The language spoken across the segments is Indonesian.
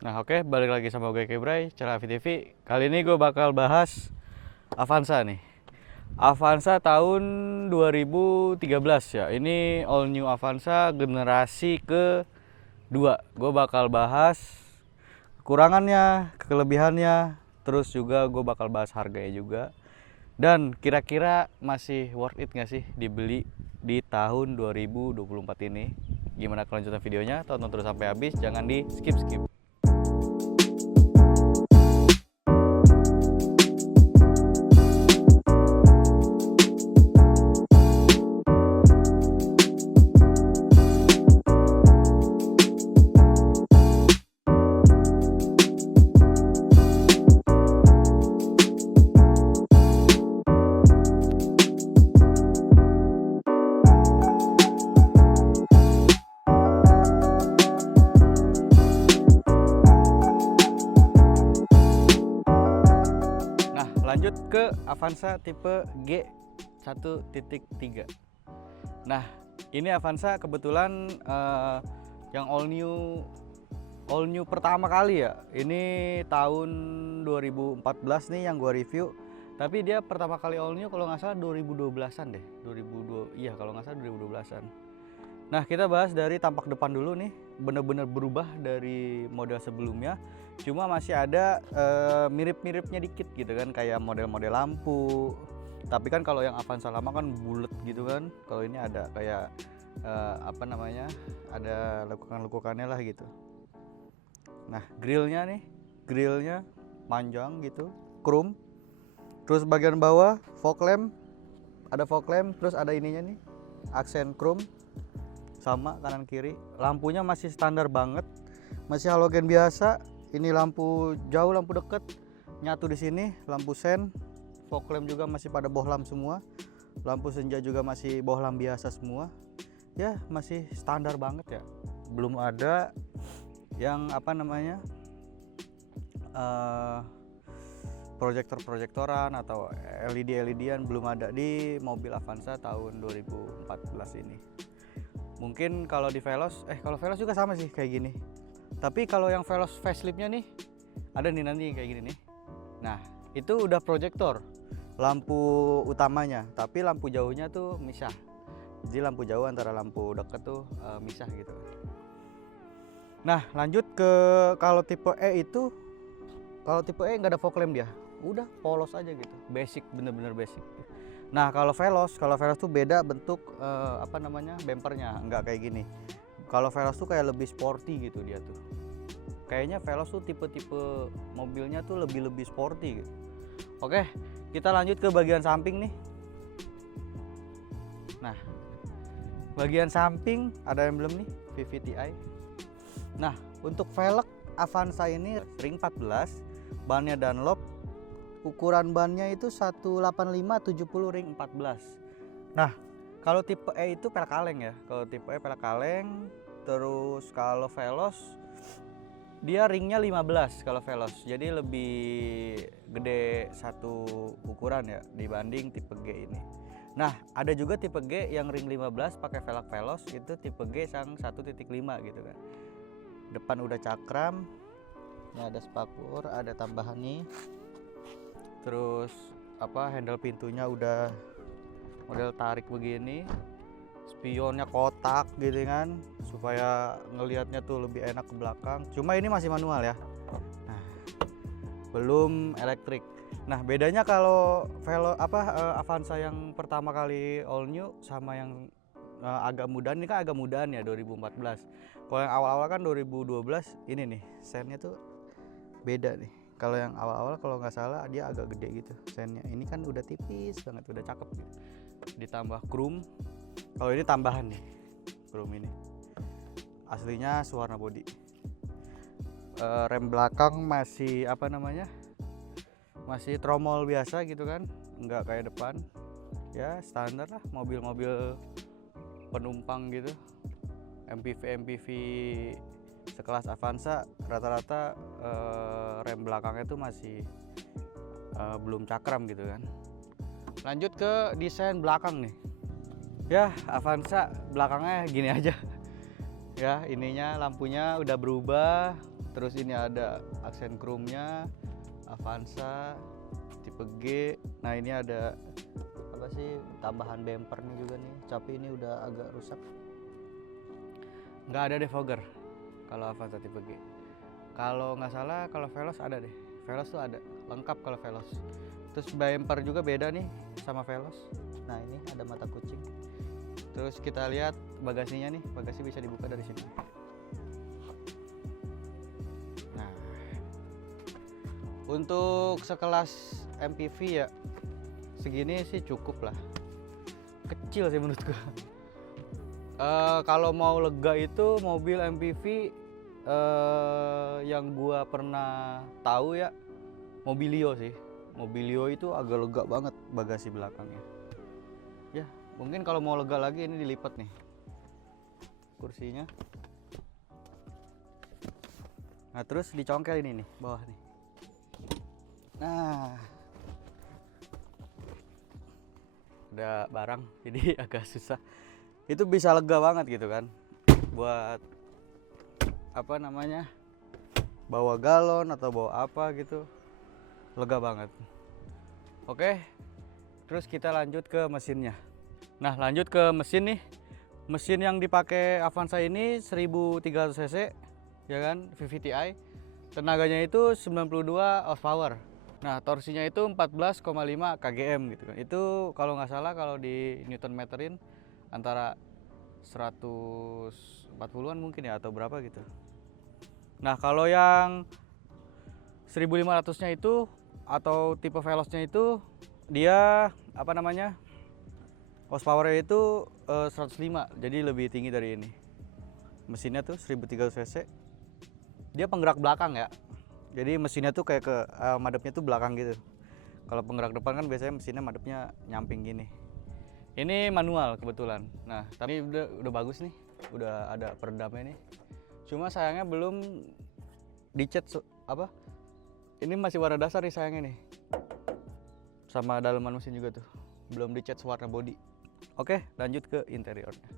Nah oke, balik lagi sama gue Kebray, channel AVTV. Kali ini gue bakal bahas Avanza nih. Avanza tahun 2013 ya. Ini all new Avanza generasi kedua. Gue bakal bahas kekurangannya, kelebihannya, terus juga gue bakal bahas harganya juga. Dan kira-kira masih worth it gak sih dibeli di tahun 2024 ini? Gimana kelanjutan videonya? Tonton terus sampai habis, jangan di skip-skip. Lanjut ke Avanza tipe G 1.3. Nah, ini Avanza kebetulan yang all new pertama kali ya. Ini tahun 2014 nih yang gua review. Tapi dia pertama kali all new kalau nggak salah 2012-an deh. 2002, iya kalau nggak salah 2012-an. Nah, kita bahas dari tampak depan dulu nih. Bener-bener berubah dari model sebelumnya. Cuma masih ada mirip-miripnya dikit gitu kan, kayak model-model lampu. Tapi kan kalau yang Avanza lama kan bulat gitu kan. Kalau ini ada kayak apa namanya? Ada lekukan-lekukannya lah gitu. Nah, grillnya panjang gitu, chrome. Terus bagian bawah fog lamp, ada fog lamp, terus ada ininya nih, aksen chrome. Sama kanan kiri, lampunya masih standar banget, masih halogen biasa. Ini lampu jauh, lampu deket nyatu di sini, lampu sen, fog lamp juga masih pada bohlam semua, lampu senja juga masih bohlam biasa semua. Ya masih standar banget ya, belum ada yang apa namanya proyektoran atau LED-an belum ada di mobil Avanza tahun 2014 ini. Mungkin kalau di Veloz, kalau Veloz juga sama sih kayak gini. Tapi kalau yang Veloz faceliftnya nih, ada nih nanti kayak gini nih. Nah, itu udah proyektor, lampu utamanya, tapi lampu jauhnya tuh misah. Jadi lampu jauh antara lampu deket tuh misah gitu. Nah, lanjut ke kalau tipe E itu, kalau tipe E nggak ada fog lamp dia, udah polos aja gitu, basic, bener-bener basic. Nah, kalau Veloz tuh beda bentuk apa namanya bempernya, nggak kayak gini. Kalau Veloz tuh kayak lebih sporty gitu dia tuh. Kayaknya Veloz tuh tipe-tipe mobilnya tuh lebih sporty gitu. Oke, kita lanjut ke bagian samping nih. Nah, bagian samping ada emblem nih VVTi. Nah, untuk velg Avanza ini ring 14, bannya Dunlop. Ukuran bannya itu 185/70 ring 14. Nah, kalau tipe E itu pelek kaleng ya. Kalau tipe E pelek kaleng. Terus kalau Veloz dia ringnya 15 kalau Veloz. Jadi lebih gede satu ukuran ya dibanding tipe G ini. Nah, ada juga tipe G yang ring 15 pakai velg Veloz, itu tipe G yang 1.5 gitu kan. Depan udah cakram. Ini ada spakur, ada tambahan nih. Terus apa handle pintunya udah model tarik begini, spionnya kotak gitu kan, supaya ngelihatnya tuh lebih enak ke belakang. Cuma ini masih manual ya. Nah, belum elektrik. Nah, bedanya kalau Avanza yang pertama kali all new sama yang agak mudahan, ini kan agak mudahan ya 2014. Kalau yang awal-awal kan 2012, ini nih sennya tuh beda nih. Kalau yang awal-awal kalau nggak salah dia agak gede gitu sennya. Ini kan udah tipis banget, udah cakep gitu. Ditambah chrome. Kalau ini tambahan nih chrome ini. Aslinya warna body. Rem belakang masih apa namanya? Masih tromol biasa gitu kan, nggak kayak depan. Ya standar lah mobil-mobil penumpang gitu. MPV sekelas Avanza rata-rata rem belakangnya tuh masih belum cakram gitu kan. Lanjut ke desain belakang nih. Ya, Avanza belakangnya gini aja. Ya, ininya lampunya udah berubah. Terus ini ada aksen chrome-nya, Avanza tipe G. Nah, ini ada apa sih, tambahan bumpernya juga nih, tapi ini udah agak rusak. Nggak ada defogger kalau Avanza tipe G. Kalau nggak salah kalau Veloz ada deh. Veloz tuh ada, lengkap kalau Veloz. Terus bumper juga beda nih sama Veloz. Nah, ini ada mata kucing. Terus kita lihat bagasinya nih, bagasi bisa dibuka dari sini. Nah, untuk sekelas MPV ya segini sih cukup lah, kecil sih menurut gua. Kalau mau lega itu mobil MPV yang gua pernah tahu ya Mobilio sih. Mobilio itu agak lega banget bagasi belakangnya. Ya, mungkin kalau mau lega lagi ini dilipat nih kursinya. Nah, terus dicongkel ini nih bawah nih. Nah, ada barang jadi agak susah. Itu bisa lega banget gitu kan buat apa namanya, bawa galon atau bawa apa gitu, lega banget. Oke, terus kita lanjut ke mesinnya. Nah, lanjut ke mesin nih. Mesin yang dipakai Avanza ini 1300 cc ya kan, VVT-i. Tenaganya itu 92 horsepower. Nah, torsinya itu 14,5 kgm gitu kan. Itu kalau nggak salah kalau di Newton meterin antara 140-an mungkin ya, atau berapa gitu. Nah, kalau yang 1500-nya itu atau tipe Veloznya itu dia apa namanya, horsepower-nya itu 105, jadi lebih tinggi dari ini. Mesinnya tuh 1300 cc. Dia penggerak belakang ya. Jadi mesinnya tuh kayak ke madepnya tuh belakang gitu. Kalau penggerak depan kan biasanya mesinnya madepnya nyamping gini. Ini manual kebetulan. Nah, tapi udah bagus nih. Udah ada peredamnya nih. Cuma sayangnya belum dicat apa? Ini masih warna dasar nih sayangnya nih. Sama dalaman mesin juga tuh. Belum dicat warna body. Oke, lanjut ke interiornya.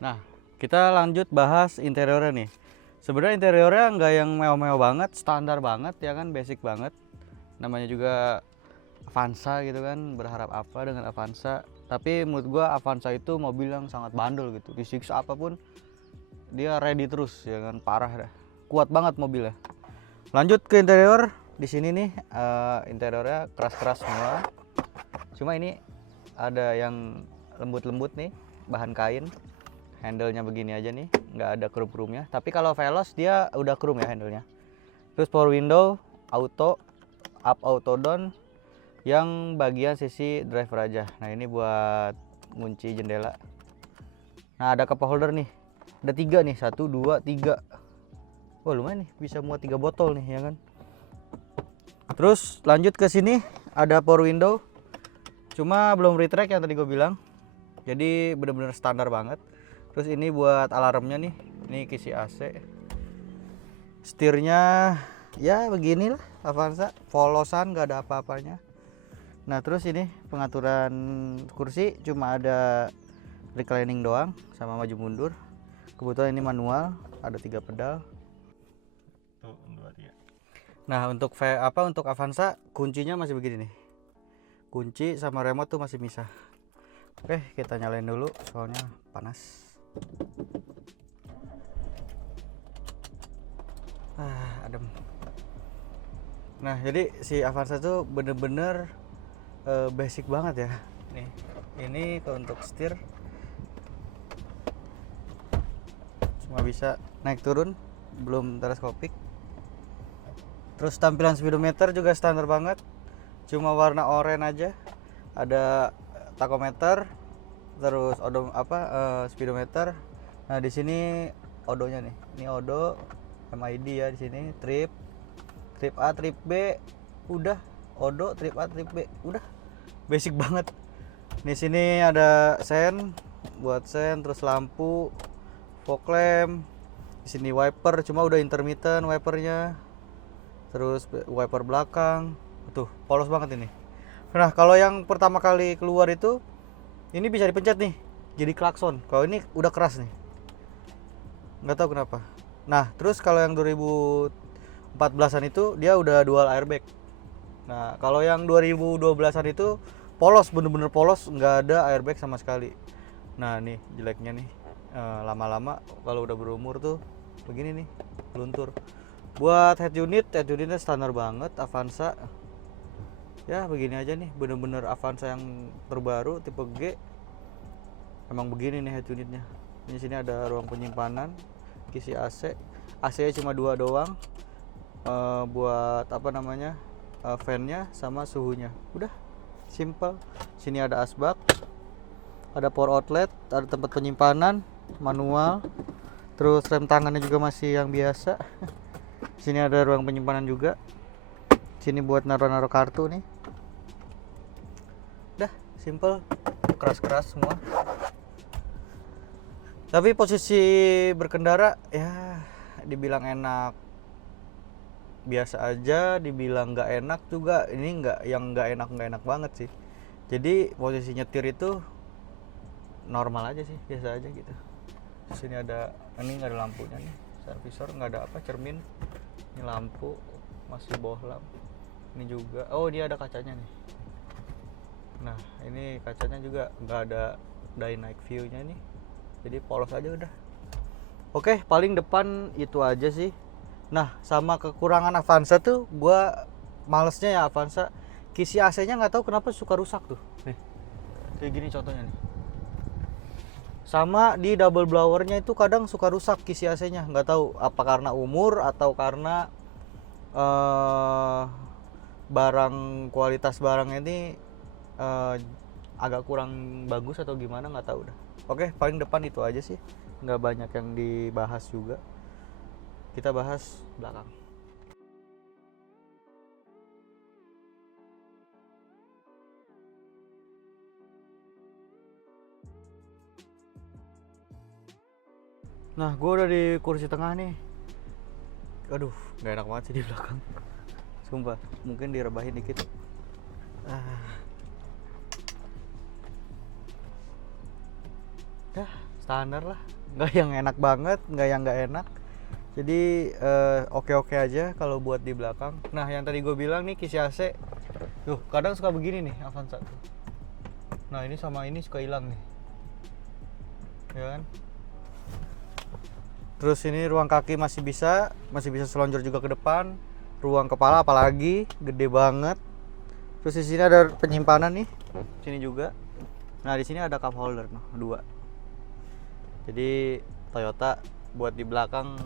Nah, kita lanjut bahas interiornya nih. Sebenarnya interiornya nggak yang mewah-mewah banget, standar banget ya kan, basic banget. Namanya juga Avanza gitu kan, berharap apa dengan Avanza. Tapi menurut gua Avanza itu mobil yang sangat bandel gitu. Disiksa apapun dia ready terus ya kan, parah dah. Kuat banget mobilnya. Lanjut ke interior. Di sini nih interiornya keras-keras semua. Cuma ini ada yang lembut-lembut nih, bahan kain. Handle-nya begini aja nih, nggak ada chrome-nya. Tapi kalau Veloz dia udah chrome ya handle-nya. Terus power window, auto, up auto down, yang bagian sisi driver aja. Nah, ini buat ngunci jendela. Nah, ada cup holder nih. Ada 3 nih, 1, 2, 3. Wah, lumayan nih, bisa muat 3 botol nih ya kan. Terus lanjut ke sini ada power window. Cuma belum retract yang tadi gue bilang. Jadi bener-bener standar banget. Terus ini buat alarmnya nih, ini kisi AC. Setirnya ya beginilah Avanza, polosan, nggak ada apa-apanya. Nah, terus ini pengaturan kursi cuma ada reclining doang sama maju mundur. Kebetulan ini manual, ada 3 pedal. Nah, untuk untuk Avanza kuncinya masih begini nih. Kunci sama remote tuh masih misah. Oke, kita nyalain dulu soalnya panas. Adem. Nah, jadi si Avanza tuh bener-bener basic banget ya. Nih, ini untuk setir cuma bisa naik turun, belum teleskopik. Terus tampilan speedometer juga standar banget, cuma warna oranye aja. Ada tachometer, terus speedometer. Nah, di sini odonya nih. Ini odo MID ya di sini, trip A, trip B, udah odo, trip A, trip B, udah basic banget. Di sini ada sen buat sen, terus lampu, fog lamp. Di sini wiper, cuma udah intermittent wipernya. terus wiper belakang tuh polos banget ini. Nah kalau yang pertama kali keluar itu ini bisa dipencet nih jadi klakson. Kalau ini udah keras nih, nggak tahu kenapa. Nah terus kalau yang 2014an itu dia udah dual airbag. Nah kalau yang 2012an itu polos, bener-bener polos, nggak ada airbag sama sekali. Nah nih jeleknya nih, lama-lama kalau udah berumur tuh begini nih, luntur. Buat head unitnya standar banget Avanza. Ya begini aja nih, bener-bener Avanza yang terbaru tipe G. Emang begini nih head unitnya. Di sini ada ruang penyimpanan, kisi AC. AC-nya cuma 2 doang. Buat apa namanya? Fan-nya sama suhunya. Udah, simple. Sini ada asbak. Ada power outlet, ada tempat penyimpanan, manual. Terus rem tangannya juga masih yang biasa. Sini ada ruang penyimpanan juga. Sini buat naruh-naruh kartu nih. Udah, simple. Keras-keras semua. Tapi posisi berkendara ya dibilang enak biasa aja, dibilang nggak enak juga. Ini nggak enak banget sih. Jadi posisi nyetir itu normal aja sih, biasa aja gitu. Di sini ada, ini nggak ada lampunya nih, servisor nggak ada apa, cermin. Ini lampu masih bohlam. Ini juga, oh dia ada kacanya nih. Nah ini kacanya juga nggak ada dynamic view-nya nih. Jadi polos aja udah. Oke, paling depan itu aja sih. Nah, sama kekurangan Avanza tuh gua malesnya ya Avanza. Kisi AC-nya nggak tahu kenapa suka rusak tuh. Nih. Kayak gini contohnya nih. Sama di double blowernya itu kadang suka rusak kisi AC-nya. Nggak tahu apa karena umur atau karena kualitas barangnya ini agak kurang bagus atau gimana, nggak tahu dah. Oke, paling depan itu aja sih, nggak banyak yang dibahas juga. Kita bahas belakang. Nah gue udah di kursi tengah nih. Aduh nggak enak banget sih di belakang, sumpah. Mungkin direbahin dikit. Ya standar lah, nggak yang enak banget, nggak yang nggak enak. Jadi oke aja kalau buat di belakang. Nah yang tadi gue bilang nih kisi AC tuh kadang suka begini nih Avanza tuh. Nah ini sama ini suka hilang nih, ya kan. Terus ini ruang kaki masih bisa selonjor juga ke depan. Ruang kepala apalagi gede banget. Terus di sini ada penyimpanan nih, sini juga. Nah di sini ada cup holder, nah 2. Jadi Toyota buat di belakang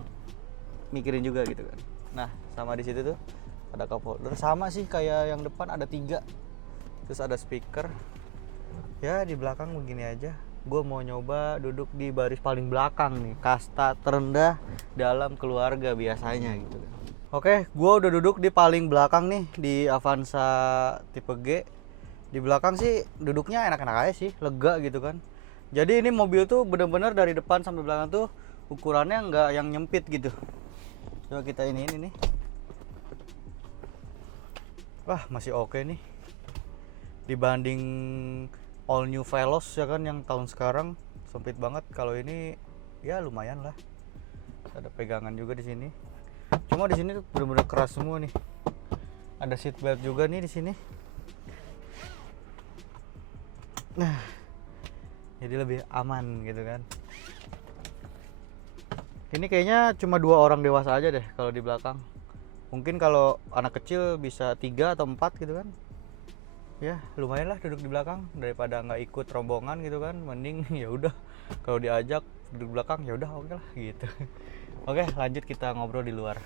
mikirin juga gitu kan. Nah sama di situ tuh ada cup holder, sama sih kayak yang depan ada 3. Terus ada speaker. Ya di belakang begini aja. Gue mau nyoba duduk di baris paling belakang nih, kasta terendah dalam keluarga biasanya gitu kan. Oke, gue udah duduk di paling belakang nih di Avanza tipe G. Di belakang sih duduknya enak-enak aja sih, lega gitu kan. Jadi ini mobil tuh bener-bener dari depan sampai belakang tuh ukurannya nggak yang nyempit gitu. Coba kita ini nih. Wah masih oke nih. Dibanding all new Veloz ya kan yang tahun sekarang sempit banget. Kalau ini ya lumayan lah. Ada pegangan juga di sini. Cuma di sini tuh bener-bener keras semua nih. Ada seat belt juga nih di sini. Nah, jadi lebih aman gitu kan. Ini kayaknya cuma 2 orang dewasa aja deh kalau di belakang. Mungkin kalau anak kecil bisa 3 atau 4 gitu kan. Ya lumayan lah duduk di belakang daripada nggak ikut rombongan gitu kan. Mending ya udah kalau diajak duduk belakang ya udah oke lah gitu. Oke lanjut kita ngobrol di luar.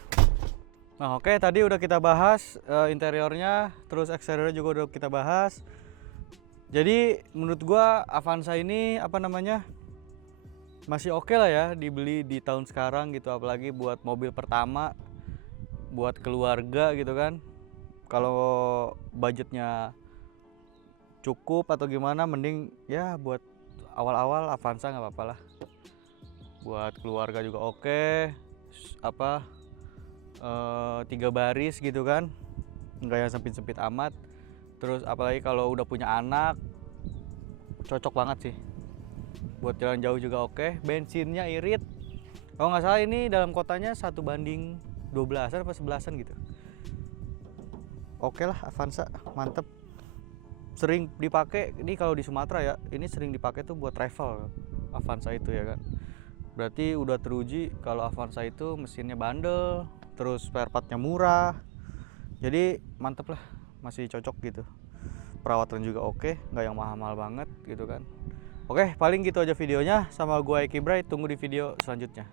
Nah oke tadi udah kita bahas interiornya, terus eksteriornya juga udah kita bahas. Jadi menurut gua Avanza ini apa namanya masih oke lah ya dibeli di tahun sekarang gitu, apalagi buat mobil pertama buat keluarga gitu kan. Kalau budgetnya cukup atau gimana, mending ya buat awal-awal Avanza nggak apa-apa lah. Buat keluarga juga oke. Apa 3 baris gitu kan, nggak yang sempit-sempit amat. Terus apalagi kalau udah punya anak, cocok banget sih buat jalan jauh juga. Oke, bensinnya irit, kalau nggak salah ini dalam kotanya 1:12 apa 11-an gitu. Oke lah, Avanza mantep, sering dipakai ini kalau di Sumatera ya. Ini sering dipakai tuh buat travel Avanza itu ya kan. Berarti udah teruji kalau Avanza itu mesinnya bandel, terus spare partnya murah, jadi mantep lah, masih cocok gitu. Perawatan juga oke, nggak yang mahal-mahal banget gitu kan. Oke, paling gitu aja videonya sama gue Eki Bray, tunggu di video selanjutnya.